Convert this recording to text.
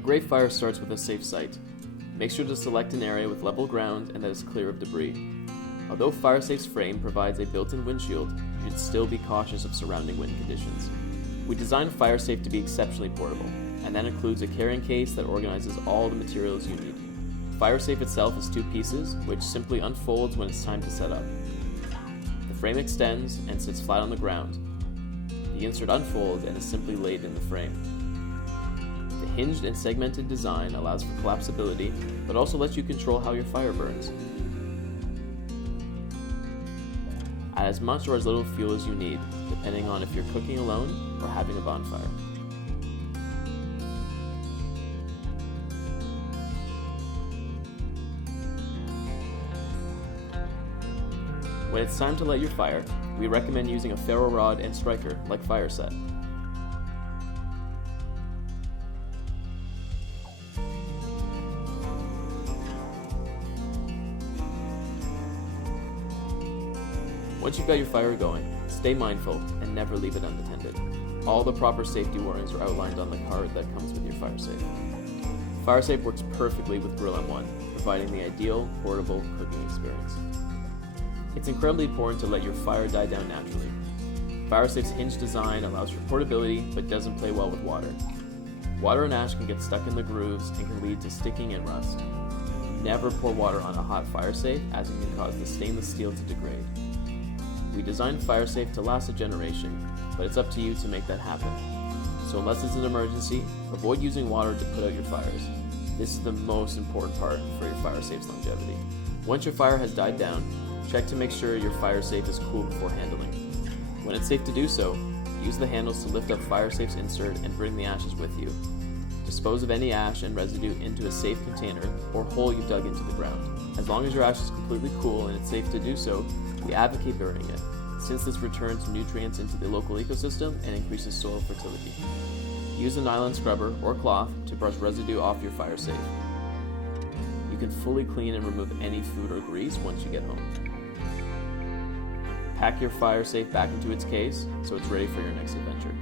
A great fire starts with a safe site. Make sure to select an area with level ground and that is clear of debris. Although FireSafe's frame provides a built-in windshield, you should still be cautious of surrounding wind conditions. We designed FireSafe to be exceptionally portable, and that includes a carrying case that organizes all the materials you need. FireSafe itself is 2 pieces, which simply unfolds when it's time to set up. The frame extends and sits flat on the ground. The insert unfolds and is simply laid in the frame. The hinged and segmented design allows for collapsibility, but also lets you control how your fire burns. Add as much or as little fuel as you need, depending on if you're cooking alone or having a bonfire. When it's time to light your fire, we recommend using a ferro rod and striker like FireSet. Once you've got your fire going, stay mindful and never leave it unattended. All the proper safety warnings are outlined on the card that comes with your FireSafe. FireSafe works perfectly with Grill M1, providing the ideal portable cooking experience. It's incredibly important to let your fire die down naturally. FireSafe's hinge design allows for portability but doesn't play well with water. Water and ash can get stuck in the grooves and can lead to sticking and rust. Never pour water on a hot FireSafe, as it can cause the stainless steel to degrade. We designed FireSafe to last a generation, but it's up to you to make that happen. So unless it's an emergency, avoid using water to put out your fires. This is the most important part for your FireSafe's longevity. Once your fire has died down, check to make sure your FireSafe is cool before handling. When it's safe to do so, use the handles to lift up FireSafe's insert and bring the ashes with you. Dispose of any ash and residue into a safe container or hole you dug into the ground. As long as your ash is completely cool and it's safe to do so, we advocate burning it, since this returns nutrients into the local ecosystem and increases soil fertility. Use a nylon scrubber or cloth to brush residue off your FireSafe. You can fully clean and remove any food or grease once you get home. Pack your FireSafe back into its case so it's ready for your next adventure.